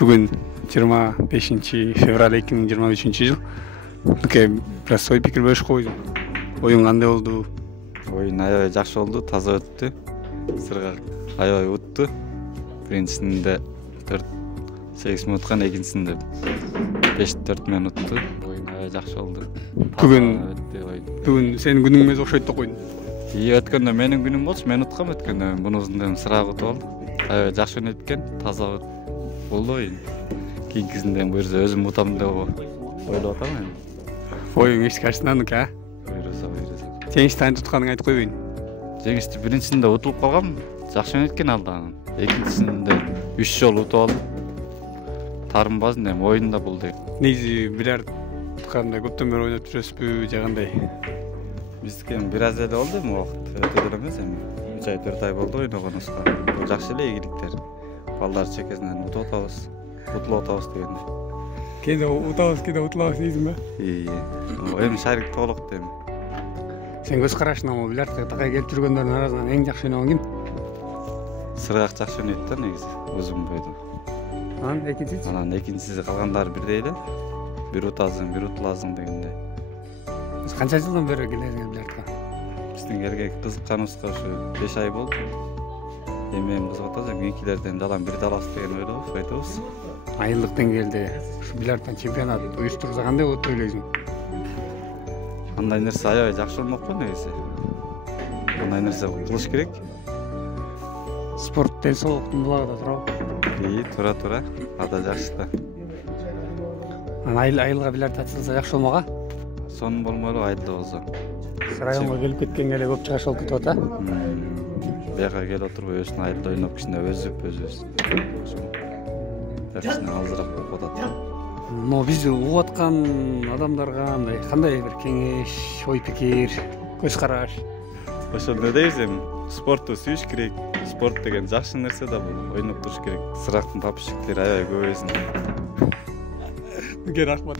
Bugün 25 fevral 2023 yıl. Biraz ой пикир бөлүшүп койдум. Оюн кандай болду? Oyun aябай жакшы болду, таза өттү. Сыргак аябай утту. Биринчисинде 4-8 минут кана, экинчисинде 5-4 минутту. Oyun aябай жакшы болду. Бүгүн сенин күнүң эмес окшойт деп койдум. Өткөндө менин күнүм болчу, мен уткам өткөндө. Мунусунда сыргак утуп алды. Аябай жакшы өнөткөн, таза болду oyun. Кийинкисинде буюрса өзүм утам деп ойлоп атам эми. Оюң эчки ачтынан а? Буюрса. Жеңиш тани тутканыңды айтып койбойн. Жеңишти биринчисинде утулуп калгам, жакшы өнөткөн алдаган. Экинчисинде 3 жолу утуп алдым. Тарынбасын эми оюнда бул деп. Негизи бильярд кандай көптөн бери ойноп жүрөсүзбү же кандай? Биздики эми бир аз эле болду эми убакыт, өтө деле эмес эми. 3 ай 4 ай болду ойногонубузга. Бул жакшы эле ийгиликтер. Балдар чекесинен утуп атабыз, утулуп атабыз дегенде. Кээде утабыз, кээде утулабыз дейсиң ба? Эми шарик толук эми. Сен көз карашыңан бильярдка такай келип жүргөндөрдүн арасынан эң жакшы ойногон ким? Сыргак жакшы ойнойт да негизи, узун бойдо. Анан экинчиси калгандары бирдей эле. Бир утасың, бир утуласың дегенде. Канча жылдан бери келесиң бильярдка? Биздин элге кызыкканыбызга ушу 5 ай болду. Эми кызыгып атабыз, кийинкилерден далан бир далабыз деген ойлобуз, айтабыз. Айылдык деңгээлде ушу бильярдтан чемпионат уюштурса кандай болот деп ойлойсуң? Андай нерсе аябай жакшы болмок негизи. Андай нерсе кылыш керек. Спорт ден соолуктун булагыда турабы? Тура. Ада жакшы да. Анан айылга бильярд ачылса жакшы болмок а? Сонун болмойлу айылда болсо. Районго келип кеткенге эле көп чыгаш болуп кетип атат. Бияка келип отурбай өзүнүн айылда ойноп кичине өзүбүз. Кичине азыраак болуп атат. Но бизди угуп аткан адамдарга кандай бир кеңеш, ой пикир, көз караш? Ошондой дейбиз эми. Спорту сүйүш керек. Спорт деген жакшы нерсе да бул. Ойноп туруш керек. Сыргактын попутчиктери аябай көп эсин. Рахмат.